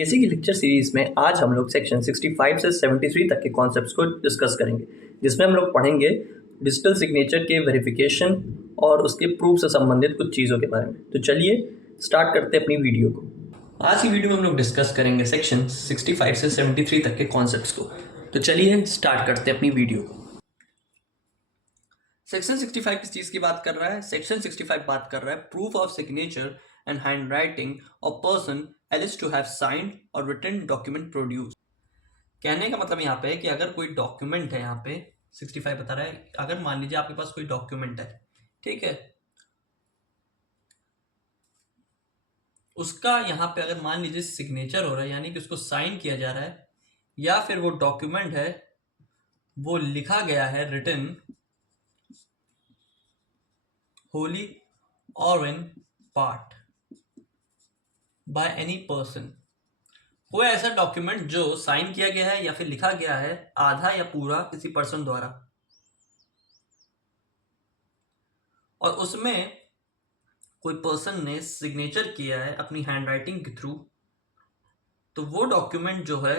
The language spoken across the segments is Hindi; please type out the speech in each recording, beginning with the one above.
इसी की लेक्चर सीरीज में आज हम लोग सेक्शन 65 से 73 तक के कॉन्सेप्ट्स को डिस्कस करेंगे, जिसमें हम लोग पढ़ेंगे डिजिटल सिग्नेचर के वेरिफिकेशन और उसके प्रूफ से संबंधित कुछ चीज़ों के बारे में। तो चलिए स्टार्ट करते हैं अपनी वीडियो को। आज की वीडियो में हम लोग डिस्कस करेंगे सेक्शन 65 से 73 तक के कॉन्सेप्ट्स को। तो चलिए स्टार्ट करते हैं अपनी वीडियो को। सेक्शन 65 किस चीज़ की बात कर रहा है? सेक्शन 65 बात कर रहा है proof of signature and handwriting of person alleged to have signed or written document produced। कहने का मतलब यहाँ पे है कि अगर कोई डॉक्यूमेंट है, यहाँ पे 65 बता रहा है, अगर मान लीजिए आपके पास कोई डॉक्यूमेंट है, ठीक है, उसका यहाँ पे अगर मान लीजिए सिग्नेचर हो रहा है, यानी कि उसको साइन किया जा रहा है, या फिर वो डॉक्यूमेंट है वो लिखा गया है, रिटन होली और in part by any person. कोई ऐसा डॉक्यूमेंट जो साइन किया गया है या फिर लिखा गया है आधा या पूरा किसी पर्सन द्वारा, और उसमें कोई पर्सन ने सिग्नेचर किया है अपनी हैंडराइटिंग के थ्रू, तो वो डॉक्यूमेंट जो है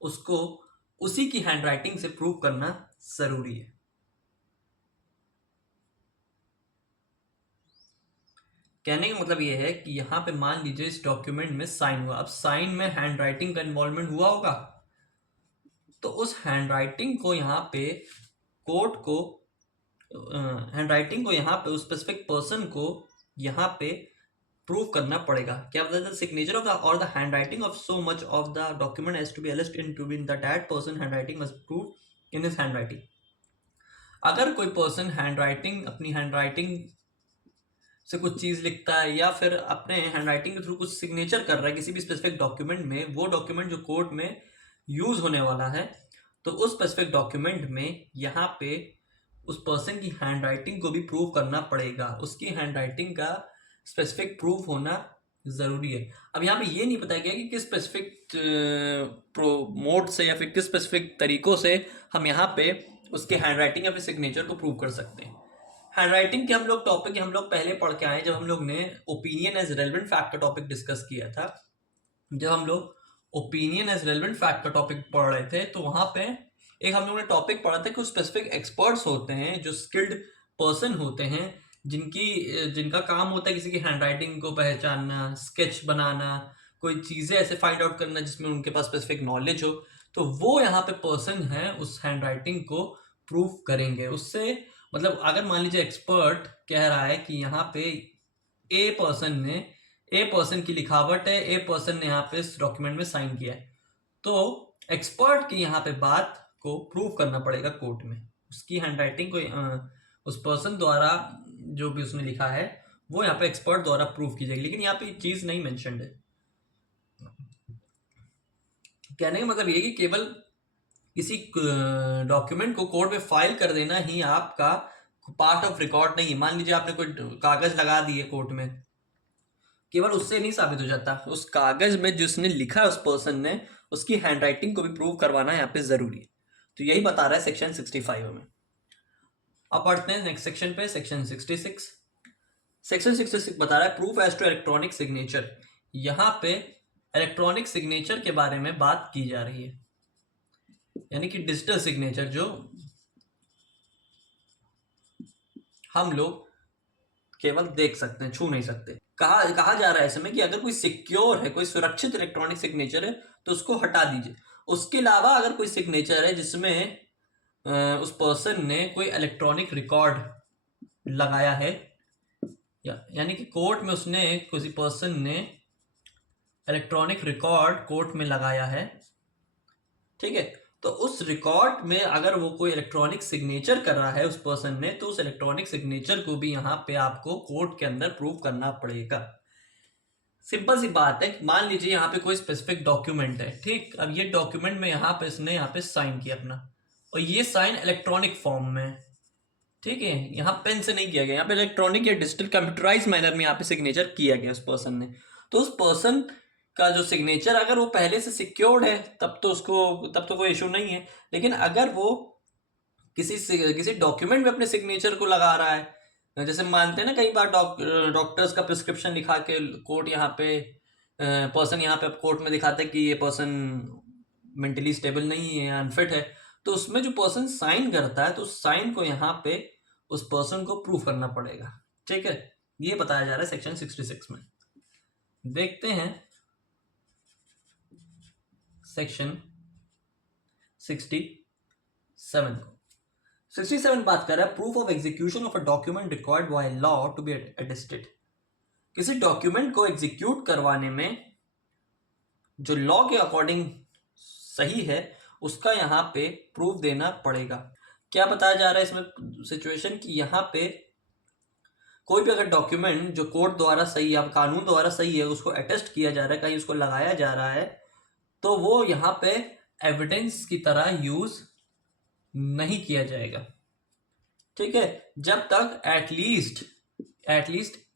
उसको उसी की हैंडराइटिंग से प्रूव करना जरूरी है। कहने का मतलब ये है कि यहाँ पे मान लीजिए इस डॉक्यूमेंट में साइन हुआ, अब साइन में हैंडराइटिंग का इन्वॉल्वमेंट हुआ होगा, तो उस हैंडराइटिंग को यहाँ पे कोर्ट को हैंडराइटिंग को यहाँ पे उस स्पेसिफिक पर्सन को यहाँ पे प्रूव करना पड़ेगा। क्या बताया था? सिग्नेचर ऑफ द और the handwriting of so much of the document has to be alleged in to be in the that person handwriting must prove in his handwriting. अगर कोई पर्सन हैंडराइटिंग अपनी हैंडराइटिंग से कुछ चीज़ लिखता है या फिर अपने हैंडराइटिंग के थ्रू कुछ सिग्नेचर कर रहा है किसी भी स्पेसिफिक डॉक्यूमेंट में, वो डॉक्यूमेंट जो कोर्ट में यूज होने वाला है, तो उस स्पेसिफिक डॉक्यूमेंट में यहाँ पे उस पर्सन की हैंडराइटिंग को भी प्रूव करना पड़ेगा, उसकी हैंडराइटिंग का स्पेसिफिक प्रूफ होना ज़रूरी है। अब यहाँ पे ये नहीं बताया गया कि किस स्पेसिफिक मोड से या फिर किस स्पेसिफिक तरीकों से हम यहाँ पे उसके हैंडराइटिंग या फिर सिग्नेचर को प्रूव कर सकते हैं। हैंडराइटिंग के हम लोग टॉपिक हम लोग पहले पढ़ के आए जब हम लोग ने ओपिनियन एज रेलेवेंट फैक्ट का टॉपिक डिस्कस किया था। जब हम लोग ओपिनियन एज रेलेवेंट फैक्ट का टॉपिक पढ़ रहे थे, तो वहाँ पे एक हम लोगों ने टॉपिक पढ़ा था कि स्पेसिफिक एक्सपर्ट्स होते हैं, जो स्किल्ड पर्सन होते हैं, जिनका काम होता है किसी की हैंडराइटिंग को पहचानना, स्केच बनाना, कोई चीज़ें ऐसे फाइंड आउट करना जिसमें उनके पास स्पेसिफिक नॉलेज हो, तो वो यहाँ पे पर्सन है उस हैंडराइटिंग को प्रूफ करेंगे। उससे मतलब अगर मान लीजिए एक्सपर्ट कह रहा है कि यहाँ पे ए पर्सन की लिखावट है, ए पर्सन ने यहाँ पे इस डॉक्यूमेंट में साइन किया है, तो एक्सपर्ट की यहाँ पे बात को प्रूव करना पड़ेगा कोर्ट में। उसकी हैंडराइटिंग को उस पर्सन द्वारा जो भी उसने लिखा है वो यहाँ पे एक्सपर्ट द्वारा प्रूव की जाएगी, लेकिन यहाँ पे चीज नहीं मेंशन्ड है। कहने का मतलब ये कि केवल किसी डॉक्यूमेंट को कोर्ट में फाइल कर देना ही आपका पार्ट ऑफ रिकॉर्ड नहीं। मान लीजिए आपने कोई कागज लगा दिए कोर्ट में, केवल उससे नहीं साबित हो जाता, उस कागज में जिसने लिखा उस पर्सन ने, उसकी हैंडराइटिंग को भी प्रूव करवाना यहाँ पे जरूरी है। तो यही बता रहा है सेक्शन 65 में। अब पढ़ते हैं नेक्स्ट सेक्शन पे, सेक्शन 66। सेक्शन 66 बता रहा है proof as to electronic signature. यहाँ पे इलेक्ट्रॉनिक सिग्नेचर के बारे में बात की जा रही है, यानी कि डिजिटल सिग्नेचर जो हम लोग केवल देख सकते हैं, छू नहीं सकते। कहा जा रहा है इसमें कि अगर कोई सिक्योर है, कोई सुरक्षित इलेक्ट्रॉनिक सिग्नेचर है, तो उसको हटा दीजिए। उसके अलावा अगर कोई सिग्नेचर है जिसमें उस पर्सन ने कोई इलेक्ट्रॉनिक रिकॉर्ड लगाया है, यानी कि कोर्ट में उसने किसी पर्सन ने इलेक्ट्रॉनिक रिकॉर्ड कोर्ट में लगाया है, ठीक है, तो उस रिकॉर्ड में अगर वो कोई इलेक्ट्रॉनिक सिग्नेचर कर रहा है उस पर्सन ने, तो उस इलेक्ट्रॉनिक सिग्नेचर को भी यहाँ पे आपको कोर्ट के अंदर प्रूव करना पड़ेगा। सिंपल सी बात है, मान लीजिए यहाँ पे कोई स्पेसिफिक डॉक्यूमेंट है, ठीक, अब ये डॉक्यूमेंट में यहाँ पे इसने यहाँ पे साइन किया अपना, और ये साइन इलेक्ट्रॉनिक फॉर्म में, ठीक है, यहाँ पेन से नहीं किया गया, यहाँ पे इलेक्ट्रॉनिक या डिजिटल कंप्यूटराइज मैनर में यहाँ पे सिग्नेचर किया गया उस पर्सन ने। तो उस पर्सन का जो सिग्नेचर अगर वो पहले से सिक्योर्ड है तब तो कोई इशू नहीं है, लेकिन अगर वो किसी डॉक्यूमेंट में अपने सिग्नेचर को लगा रहा है, जैसे मानते हैं ना कई बार डॉक्टर्स का प्रिस्क्रिप्शन लिखा के कोर्ट यहाँ पे पर्सन यहाँ पे कोर्ट में दिखाता है कि ये पर्सन मेंटली स्टेबल नहीं है, अनफिट है, तो उसमें जो पर्सन साइन करता है तो उस साइन को यहाँ पे उस पर्सन को प्रूफ करना पड़ेगा। ठीक है, ये बताया जा रहा है सेक्शन 66 में। देखते हैं सेक्शन 67 को। 67 बात कर रहा है proof of execution of a document required by law to be attested. किसी डॉक्यूमेंट को एग्जीक्यूट करवाने में जो लॉ के अकॉर्डिंग सही है उसका यहाँ पे प्रूफ देना पड़ेगा। क्या बताया जा रहा है इसमें सिचुएशन कि यहाँ पे कोई भी अगर डॉक्यूमेंट जो कोर्ट द्वारा सही है, कानून द्वारा सही है, उसको अटेस्ट किया जा रहा है, कहीं उसको लगाया जा रहा है, तो वो यहाँ पे एविडेंस की तरह यूज नहीं किया जाएगा। ठीक है, जब तक एटलीस्ट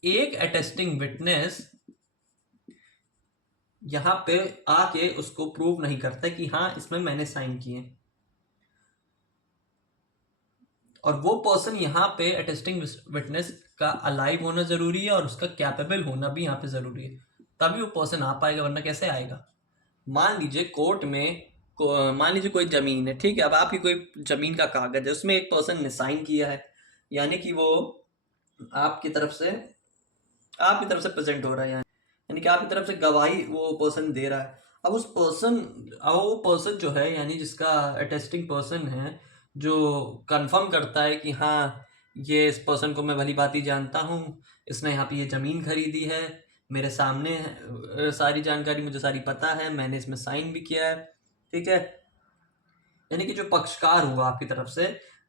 एक अटेस्टिंग विटनेस यहां पे आके उसको प्रूव नहीं करता कि हाँ इसमें मैंने साइन किए, और वो पर्सन यहाँ पे अटेस्टिंग विटनेस का अलाइव होना जरूरी है और उसका कैपेबल होना भी यहाँ पे जरूरी है, तभी वो पर्सन आ पाएगा, वरना कैसे आएगा। मान लीजिए कोर्ट में मान लीजिए कोई जमीन है, ठीक है, अब आपकी कोई जमीन का कागज है, उसमें एक पर्सन ने साइन किया है, यानी कि वो आपकी तरफ से प्रेजेंट हो रहा है, यानी कि आपकी तरफ से गवाही वो पर्सन दे रहा है। अब वो पर्सन जो है, यानी जिसका अटेस्टिंग पर्सन है, जो कंफर्म करता है कि हाँ ये इस पर्सन को मैं भली भांति जानता हूँ, इसने यहाँ पे ये ज़मीन खरीदी है, मेरे सामने सारी जानकारी मुझे सारी पता है, मैंने इसमें साइन भी किया है। ठीक है, यानी कि जो पक्षकार हुआ आपकी तरफ से,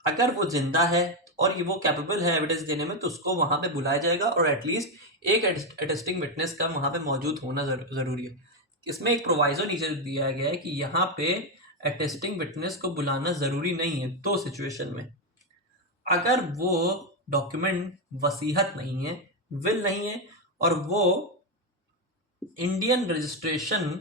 अगर वो जिंदा है और ये वो कैपेबल है एविडेंस देने में, तो उसको वहां पे बुलाया जाएगा और एटलीस्ट एक अटेस्टिंग विटनेस का वहां पे मौजूद होना जरूरी है। इसमें एक प्रोवाइजो नीचे दिया गया है कि यहाँ पे अटेस्टिंग विटनेस को बुलाना जरूरी नहीं है दो सिचुएशन में। अगर वो डॉक्यूमेंट वसीहत नहीं है, विल नहीं है, और वो इंडियन रजिस्ट्रेशन,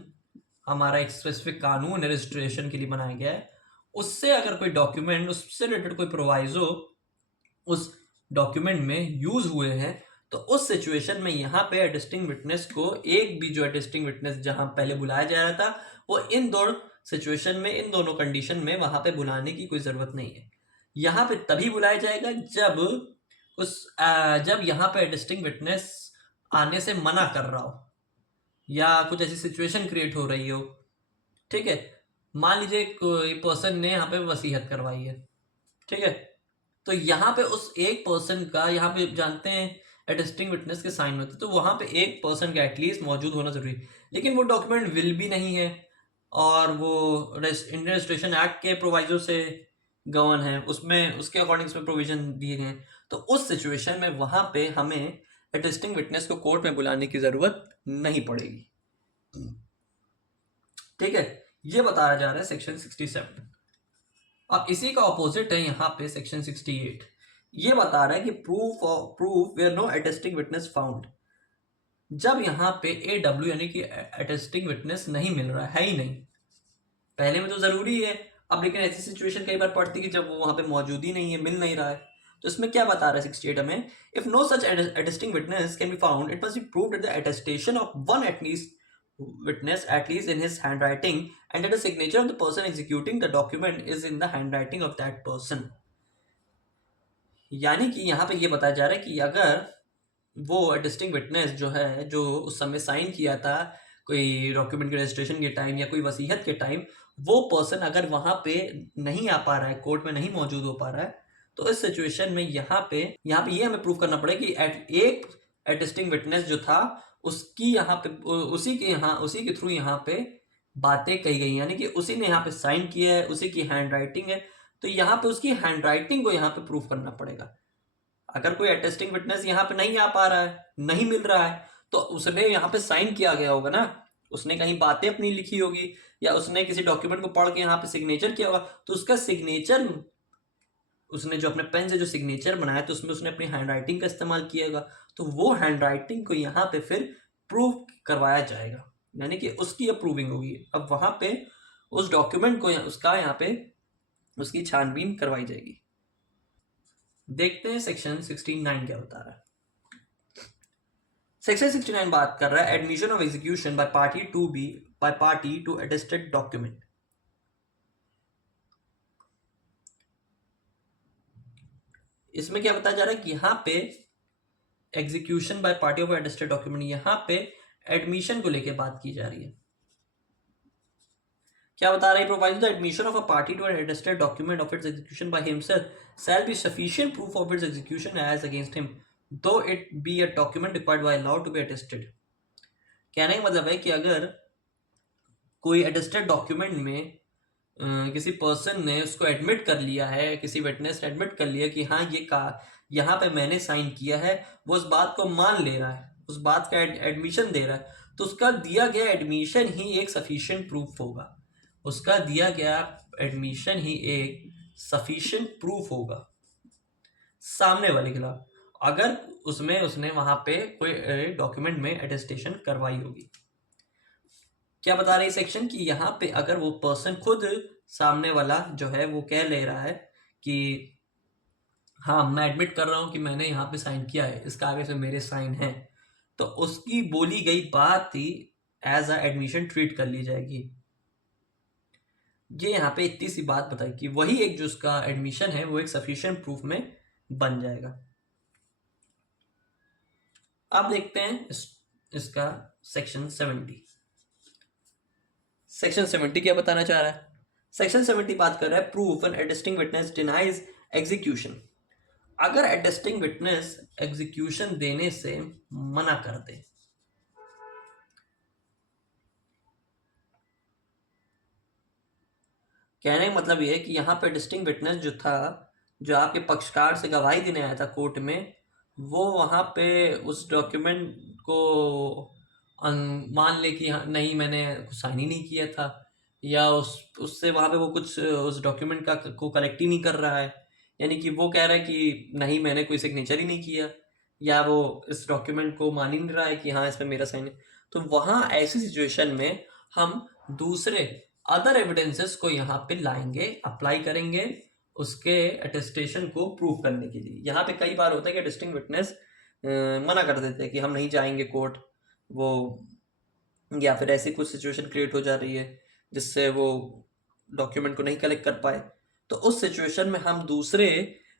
हमारा एक स्पेसिफिक कानून है रजिस्ट्रेशन के लिए बनाया गया है, उससे अगर कोई डॉक्यूमेंट, उससे रिलेटेड कोई प्रोवाइजो उस डॉक्यूमेंट में यूज हुए हैं, तो उस सिचुएशन में यहाँ पे अटेस्टिंग विटनेस को, एक भी जो अटेस्टिंग विटनेस जहां पहले बुलाया जा रहा था, वो इन दो सिचुएशन में, इन दोनों कंडीशन में वहां पे बुलाने की कोई जरूरत नहीं है। यहाँ पे तभी बुलाया जाएगा जब यहाँ पे अटेस्टिंग विटनेस आने से मना कर रहा हो या कुछ ऐसी सिचुएशन क्रिएट हो रही हो। ठीक है, मान लीजिए कोई पर्सन ने यहाँ पे वसीयत करवाई है, ठीक है, तो यहाँ पे उस एक पर्सन का, यहाँ पे जानते हैं अटेस्टिंग विटनेस के साइन होते, तो वहां पे एक पर्सन का एटलीस्ट मौजूद होना जरूरी है। लेकिन वो डॉक्यूमेंट विल भी नहीं है और वो इंडियन रजिस्ट्रेशन एक्ट के प्रोवाइजो से गवर्न है, उसमें उसके अकॉर्डिंग उसमें प्रोविजन दिए गए, तो उस सिचुएशन में वहां पे हमें अटेस्टिंग विटनेस को कोर्ट में बुलाने की जरूरत नहीं पड़ेगी। ठीक है, ये बताया जा रहा है सेक्शन 67। अब इसी का ऑपोजिट है यहाँ पे सेक्शन 68। ये बता रहा है कि proof where no attesting witness found. जब यहाँ पे AW यानी कि अटेस्टिंग विटनेस नहीं मिल रहा है ही नहीं, पहले में तो जरूरी है, अब लेकिन ऐसी सिचुएशन कई बार पड़ती है कि जब वो वहां पे मौजूद ही नहीं है, मिल नहीं रहा है, तो इसमें क्या बता रहा है 68 में, if no such attesting witness can be found, it must be proved that the attestation of one witness at least in his handwriting and that the signature of the person executing the document is in the handwriting of that person। यानी कि यहाँ पे ये बताया जा रहा है कि अगर वो अटेस्टिंग विटनेस जो है, जो उस समय साइन किया था कोई डॉक्यूमेंट के रजिस्ट्रेशन के टाइम या कोई वसीयत के टाइम, वो पर्सन अगर वहां पे नहीं आ पा रहा है, कोर्ट में नहीं मौजूद हो पा रहा है, तो इस सिचुएशन में यहाँ पे ये हमें प्रूव करना पड़ेगा कि एक अटेस्टिंग विटनेस जो था उसकी यहाँ पे उसी के थ्रू यहाँ पे बातें कही गई, यानी कि उसी ने यहाँ पे साइन किया है, उसी की हैंड राइटिंग है, तो यहाँ पे उसकी हैंड राइटिंग को यहाँ पे प्रूफ करना पड़ेगा। अगर कोई अटेस्टिंग विटनेस यहाँ पे नहीं आ पा रहा है, नहीं मिल रहा है, तो उसने यहाँ पे साइन किया गया होगा ना, उसने कहीं बातें अपनी लिखी होगी या उसने किसी डॉक्यूमेंट को पढ़ के यहाँ पे सिग्नेचर किया होगा, तो उसका सिग्नेचर, उसने जो अपने पेन से जो सिग्नेचर बनाया तो उसमें उसने अपनी हैंड राइटिंग का इस्तेमाल किएगा, तो वो हैंड राइटिंग को यहाँ पे फिर प्रूव करवाया जाएगा, यानी कि उसकी अप्रूविंग होगी। अब वहां पे उस डॉक्यूमेंट को उसका यहाँ पे उसकी छानबीन करवाई जाएगी। देखते हैं सेक्शन 69 क्या बता रहा है। सेक्शन 69 बात कर रहा है admission of execution by party to attested document. इसमें क्या बताया जा रहा है कि यहाँ पे execution by party of attested document, यहाँ पे एडमिशन को लेके बात की जा रही है। क्या बता रही है? Provide the admission of a party to an attested document of its execution by himself shall be sufficient proof of its execution as against him though it be a document required by law to be attested. कहने का मतलब है कि अगर कोई अटेस्टेड डॉक्यूमेंट में किसी पर्सन ने उसको एडमिट कर लिया है, किसी विटनेस ने एडमिट कर लिया कि हाँ ये यहाँ पे मैंने साइन किया है, वो उस बात को मान ले रहा है, उस बात का एडमिशन दे रहा है, तो उसका दिया गया एडमिशन ही एक सफिशिएंट प्रूफ होगा। उसका दिया गया एडमिशन ही एक सफिशिएंट प्रूफ होगा सामने वाले के खिलाफ, अगर उसने वहां पे कोई डॉक्यूमेंट में अटेस्टेशन करवाई होगी। क्या बता रही सेक्शन कि यहाँ पे अगर वो पर्सन खुद सामने वाला जो है वो कह ले रहा है कि हाँ मैं एडमिट कर रहा हूँ कि मैंने यहाँ पे साइन किया है, इसका आगे से मेरे साइन हैं, तो उसकी बोली गई बात ही एज अ एडमिशन ट्रीट कर ली जाएगी। ये यहाँ पे इतनी सी बात बताई कि वही एक जो उसका एडमिशन है वो एक सफिशिएंट प्रूफ में बन जाएगा। अब देखते हैं इसका सेक्शन 70। सेक्शन 70 क्या बताना चाह रहा है? सेक्शन 70 बात कर रहा है proof an attesting witness denies execution. अगर अटेस्टिंग विटनेस एग्जीक्यूशन देने से मना कर दे, कहने का मतलब ये है कि यहाँ पे अटेस्टिंग विटनेस जो था, जो आपके पक्षकार से गवाही देने आया था कोर्ट में, वो वहाँ पे उस डॉक्यूमेंट को मान ले कि हाँ नहीं मैंने साइन ही नहीं किया था, या उससे वहाँ पे वो कुछ उस डॉक्यूमेंट का को कलेक्ट ही नहीं कर रहा है, यानी कि वो कह रहा है कि नहीं मैंने कोई सिग्नेचर ही नहीं किया, या वो इस डॉक्यूमेंट को मान ही नहीं रहा है कि हाँ इसमें मेरा साइन है, तो वहाँ ऐसी सिचुएशन में हम दूसरे अदर एविडेंसेस को यहाँ पे लाएंगे, अप्लाई करेंगे उसके अटेस्टेशन को प्रूव करने के लिए। यहाँ पे कई बार होता है कि अटेस्टिंग विटनेस मना कर देते हैं कि हम नहीं जाएंगे कोर्ट, वो या फिर ऐसी कुछ सिचुएशन क्रिएट हो जा रही है जिससे वो डॉक्यूमेंट को नहीं कलेक्ट कर पाए, तो उस सिचुएशन में हम दूसरे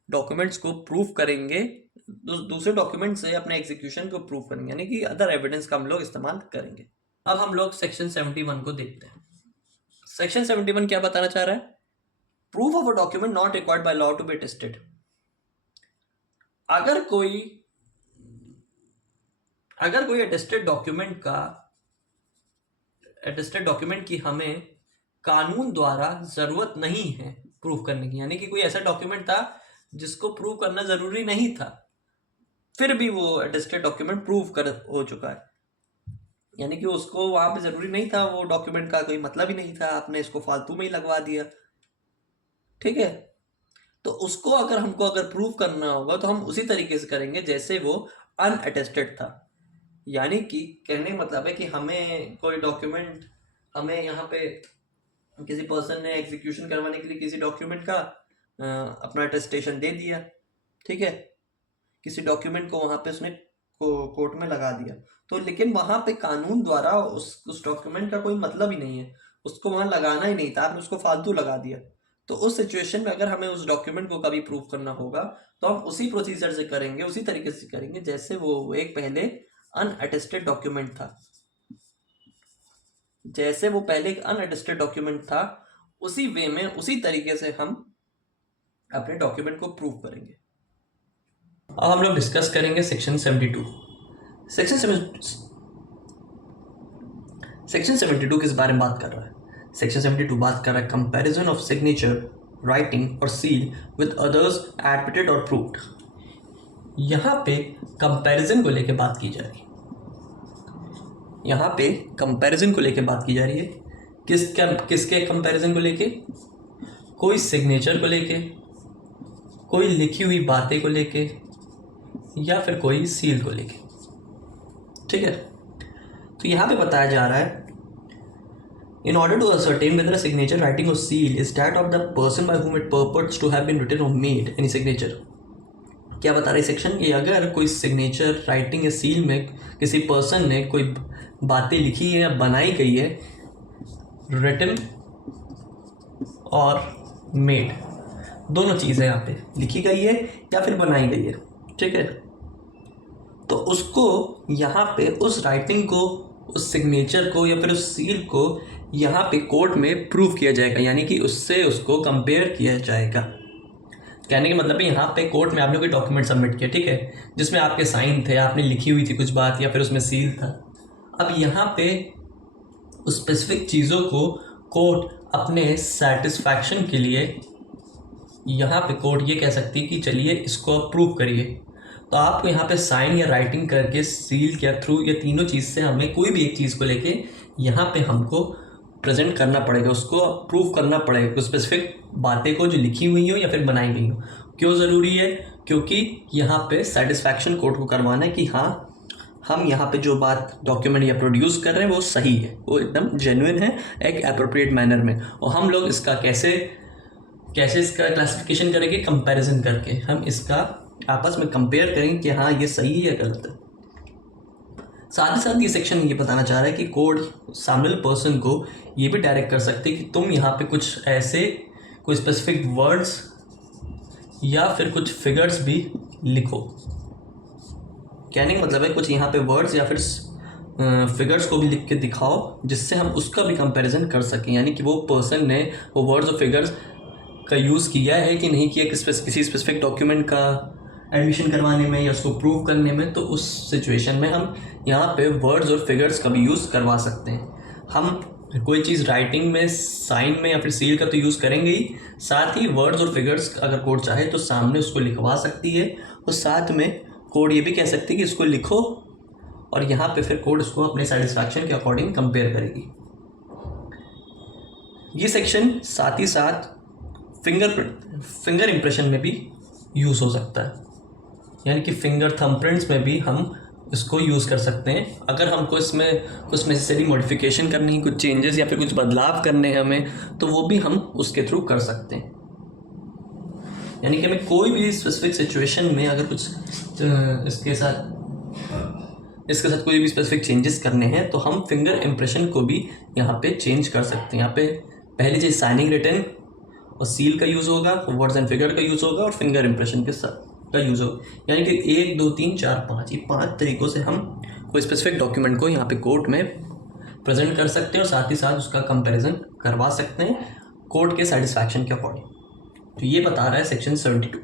डॉक्यूमेंट्स को प्रूव करेंगे, दूसरे डॉक्यूमेंट से अपने एग्जीक्यूशन को प्रूव करेंगे, यानी कि अदर एविडेंस का हम लोग इस्तेमाल करेंगे। अब हम लोग सेक्शन 71 को देखते हैं। सेक्शन 71 क्या बताना चाह रहा है? Proof of a document not required by law to be attested. अगर कोई अटेस्टेड डॉक्यूमेंट की हमें कानून द्वारा जरूरत नहीं है प्रूफ करने की, यानी कि कोई ऐसा डॉक्यूमेंट था जिसको प्रूव करना जरूरी नहीं था, फिर भी वो अटेस्टेड डॉक्यूमेंट प्रूव हो चुका है, यानी कि उसको वहां पे जरूरी नहीं था, वो डॉक्यूमेंट का कोई मतलब ही नहीं था, आपने इसको फालतू में ही लगवा दिया, ठीक है। तो उसको हमको प्रूव करना होगा तो हम उसी तरीके से करेंगे जैसे वो अनअटेस्टेड था, यानी कि कहने का मतलब है कि हमें कोई डॉक्यूमेंट, हमें यहाँ पे किसी पर्सन ने एग्जीक्यूशन करवाने के लिए किसी डॉक्यूमेंट का अपना अटेस्टेशन दे दिया, ठीक है, किसी डॉक्यूमेंट को वहां पे उसने कोर्ट में लगा दिया, तो लेकिन वहां पे कानून द्वारा उस डॉक्यूमेंट का कोई मतलब ही नहीं है, उसको वहां लगाना ही नहीं था, आपने उसको फालतू लगा दिया। तो उस सिचुएशन में अगर हमें उस डॉक्यूमेंट को कभी प्रूव करना होगा तो हम उसी प्रोसीजर से करेंगे, उसी तरीके से करेंगे जैसे वो एक पहले अनअटेस्टेड डॉक्यूमेंट था, जैसे वो पहले एक अनअटेस्टेड डॉक्यूमेंट था, उसी वे में उसी तरीके से हम अपने डॉक्यूमेंट को प्रूव करेंगे। अब हम लोग डिस्कस करेंगे सेक्शन 72। सेक्शन 72 किस बारे में बात कर रहा है? सेक्शन 72 बात कर रहा है कंपैरिजन ऑफ सिग्नेचर, राइटिंग और सील विद अदर्स एडमिटेड और प्रूव्ड। यहाँ पे कंपैरिजन को लेके बात की जा रही है, यहाँ पे कंपैरिजन को लेके बात की जा रही है। किसके कंपैरिजन को लेके? कोई सिग्नेचर को लेके, कोई लिखी हुई बातें को लेके, या फिर कोई सील को लेके, ठीक है। तो यहाँ पे बताया जा रहा है in order to ascertain whether a signature, writing or seal is that of the person by whom it purports to have been written or made any signature, क्या बता रही सेक्शन कि अगर कोई सिग्नेचर, राइटिंग या सील में किसी पर्सन ने कोई बातें लिखी है या बनाई गई है, रिटन और मेड, दोनों चीज़ें यहाँ पे लिखी गई है या फिर बनाई गई है, ठीक है, तो उसको यहाँ पे उस राइटिंग को, उस सिग्नेचर को या फिर उस सील को यहाँ पे कोर्ट में प्रूव किया जाएगा, यानी कि उससे उसको कंपेयर किया जाएगा। कहने का मतलब है यहाँ पे कोर्ट में आपने कोई डॉक्यूमेंट सबमिट किया, ठीक है, जिसमें आपके साइन थे, आपने लिखी हुई थी कुछ बात या फिर उसमें सील था। अब यहाँ पे उस स्पेसिफिक चीज़ों को कोर्ट अपने सेटिस्फैक्शन के लिए, यहाँ पे कोर्ट ये कह सकती है कि चलिए इसको प्रूव करिए, तो आपको यहाँ पे साइन या राइटिंग करके, सील या थ्रू, या तीनों चीज़ से हमें कोई भी एक चीज़ को लेके यहाँ पे हमको प्रेजेंट करना पड़ेगा, उसको प्रूव करना पड़ेगा, कुछ स्पेसिफिक बातें को जो लिखी हुई हो या फिर बनाई गई हो। क्यों ज़रूरी है? क्योंकि यहाँ पे सेटिस्फैक्शन कोर्ट को करवाना है कि हाँ, हम यहाँ पे जो बात डॉक्यूमेंट या प्रोड्यूस कर रहे हैं वो सही है, वो एकदम जेन्युइन है, एक एप्रोप्रिएट मैनर में। और हम लोग इसका कैसे इसका क्लासिफिकेशन करेंगे? कंपैरिजन करके हम इसका आपस में कंपेयर करेंगे कि हाँ ये सही है या गलत है। साथ ही साथ ये सेक्शन ये बताना चाह रहा है कि कोड सामने वाले पर्सन को ये भी डायरेक्ट कर सकते हैं कि तुम यहाँ पे कुछ ऐसे कोई स्पेसिफिक वर्ड्स या फिर कुछ फिगर्स भी लिखो। कहने का मतलब है कुछ यहाँ पे वर्ड्स या फिर फिगर्स को भी लिख के दिखाओ, जिससे हम उसका भी कंपैरिजन कर सकें, यानी कि वो पर्सन ने वो वर्ड्स और फिगर्स का यूज़ किया है कि नहीं किया किसी स्पेसिफिक डॉक्यूमेंट का एडमिशन करवाने में या उसको प्रूव करने में। तो उस सिचुएशन में हम यहाँ पे वर्ड्स और फिगर्स का भी यूज़ करवा सकते हैं। हम कोई चीज़ राइटिंग में, साइन में या फिर सील का तो यूज़ करेंगे ही, साथ ही वर्ड्स और फिगर्स अगर कोर्ट चाहे तो सामने उसको लिखवा सकती है, और साथ में कोड ये भी कह सकती है कि इसको लिखो, और यहाँ पे फिर कोड उसको अपने सेटिस्फैक्शन के अकॉर्डिंग कंपेयर करेगी। ये सेक्शन साथ ही साथ फिंगर इंप्रेशन में भी यूज़ हो सकता है, यानी कि फिंगर थंबप्रिंट्स में भी हम इसको यूज़ कर सकते हैं। अगर हमको इसमें कुछ नेसेसरी मॉडिफिकेशन करनी है, कुछ चेंजेस या फिर कुछ बदलाव करने हैं हमें, तो वो भी हम उसके थ्रू कर सकते हैं। यानी कि हमें कोई भी स्पेसिफिक सिचुएशन में अगर कुछ इसके साथ कोई भी स्पेसिफिक चेंजेस करने हैं तो हम फिंगर इंप्रेशन को भी यहाँ पे चेंज कर सकते हैं। यहाँ पे पहली चीज़ साइनिंग, रिटन और सील का यूज़ होगा, वर्ड्स एंड फिगर का यूज़ होगा, और फिंगर इंप्रेशन के साथ का यूज़ होगा। यानी कि 1 2 3 4 5, ये 5 तरीक़ों से हम कोई स्पेसिफिक डॉक्यूमेंट को यहाँ पे कोर्ट में प्रेजेंट कर सकते हैं, और साथ ही साथ उसका कंपैरिजन करवा सकते हैं कोर्ट के सेटिस्फैक्शन के अकॉर्डिंग। तो ये बता रहा है सेक्शन 72।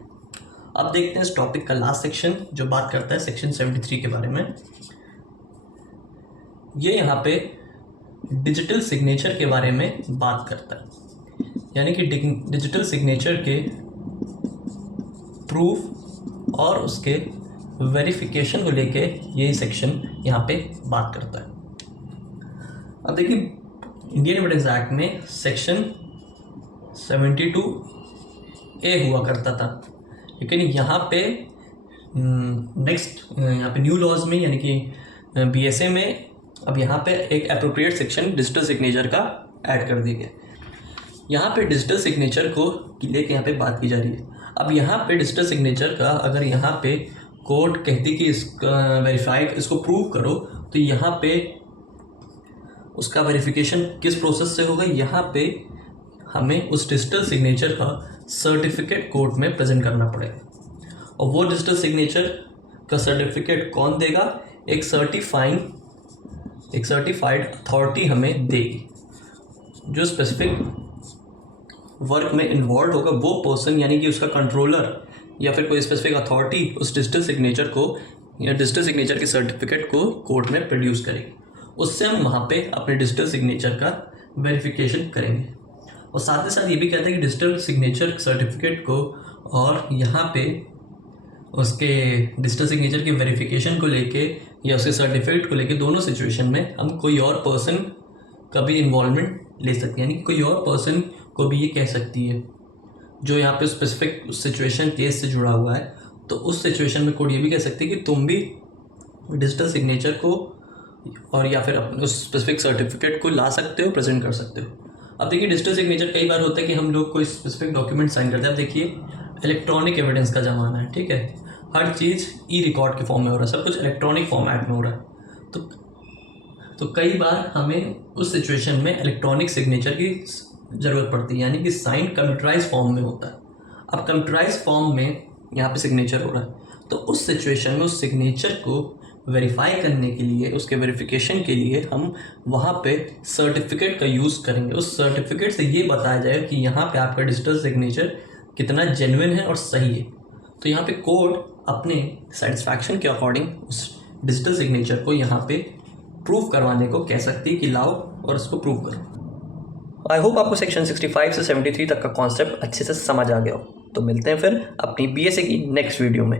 अब देखते हैं इस टॉपिक का लास्ट सेक्शन जो बात करता है सेक्शन 73 के बारे में। ये यहाँ पे डिजिटल सिग्नेचर के बारे में बात करता है, यानी कि डिजिटल सिग्नेचर के प्रूफ और उसके वेरिफिकेशन को लेके ये सेक्शन यहाँ पे बात करता है। अब देखिए, इंडियन एविडेंस एक्ट में सेक्शन 72A हुआ करता था, लेकिन यहाँ पे यहाँ पे न्यू लॉज में, यानी कि BSA में अब यहाँ पे एक एप्रोप्रिएट सेक्शन डिजिटल सिग्नेचर का ऐड कर दिया गया। यहाँ पे डिजिटल सिग्नेचर को लेके यहाँ पे बात की जा रही है। अब यहाँ पे डिजिटल सिग्नेचर का अगर यहाँ पे कोर्ट कहती कि इसका वेरीफाइड, इसको प्रूव करो, तो यहाँ पे उसका वेरिफिकेशन किस प्रोसेस से होगा? यहाँ पे हमें उस डिजिटल सिग्नेचर का सर्टिफिकेट कोर्ट में प्रेजेंट करना पड़ेगा, और वो डिजिटल सिग्नेचर का सर्टिफिकेट कौन देगा? एक सर्टिफाइड अथॉरिटी हमें देगी, जो स्पेसिफिक वर्क में इन्वॉल्व होगा वो पर्सन, यानी कि उसका कंट्रोलर या फिर कोई स्पेसिफिक अथॉरिटी उस डिजिटल सिग्नेचर को या डिजिटल सिग्नेचर के सर्टिफिकेट को कोर्ट में प्रोड्यूस करेगी। उससे हम वहाँ पे अपने डिजिटल सिग्नेचर का वेरिफिकेशन करेंगे। और साथ ही साथ ये भी कहते हैं कि डिजिटल सिग्नेचर सर्टिफिकेट को और यहाँ पे उसके डिजिटल सिग्नेचर के वेरिफिकेशन को लेके या उसके सर्टिफिकेट को लेके, दोनों सिचुएशन में हम कोई और पर्सन का भी इन्वॉल्वमेंट ले सकते हैं, यानी कि कोई और पर्सन को भी ये कह सकती है जो यहाँ पे स्पेसिफिक सिचुएशन केस से जुड़ा हुआ है। तो उस सिचुएशन में कोर्ट ये भी कह सकती है कि तुम भी डिजिटल सिग्नेचर को और या फिर अपने उस स्पेसिफिक सर्टिफिकेट को ला सकते हो, प्रेजेंट कर सकते हो। अब देखिए, डिजिटल सिग्नेचर कई बार होता है कि हम लोग कोई स्पेसिफिक डॉक्यूमेंट साइन करते हैं। अब देखिए, इलेक्ट्रॉनिक एविडेंस का ज़माना है, ठीक है, हर चीज़ ई रिकॉर्ड के फॉर्म में हो रहा है, सब कुछ इलेक्ट्रॉनिक फॉर्मेट में हो रहा है। तो कई बार हमें उस सिचुएशन में इलेक्ट्रॉनिक सिग्नेचर की ज़रूरत पड़ती है, यानी कि साइन कंप्यूटराइज फॉर्म में होता है। अब कंप्यूटराइज फॉर्म में यहाँ पे सिग्नेचर हो रहा है, तो उस सिचुएशन में उस सिग्नेचर को वेरीफाई करने के लिए, उसके वेरिफिकेशन के लिए हम वहाँ पे सर्टिफिकेट का यूज़ करेंगे। उस सर्टिफिकेट से ये बताया जाएगा कि यहाँ पे आपका डिजिटल सिग्नेचर कितना जेन्युइन है और सही है। तो यहाँ पे कोर्ट अपने सेटिस्फैक्शन के अकॉर्डिंग उस डिजिटल सिग्नेचर को यहाँ पे प्रूव करवाने को कह सकती है कि लाओ और उसको प्रूव करो। आई होप आपको सेक्शन 65 से 73 तक का कॉन्सेप्ट अच्छे से समझ आ गया हो। तो मिलते हैं फिर अपनी BSA की नेक्स्ट वीडियो में।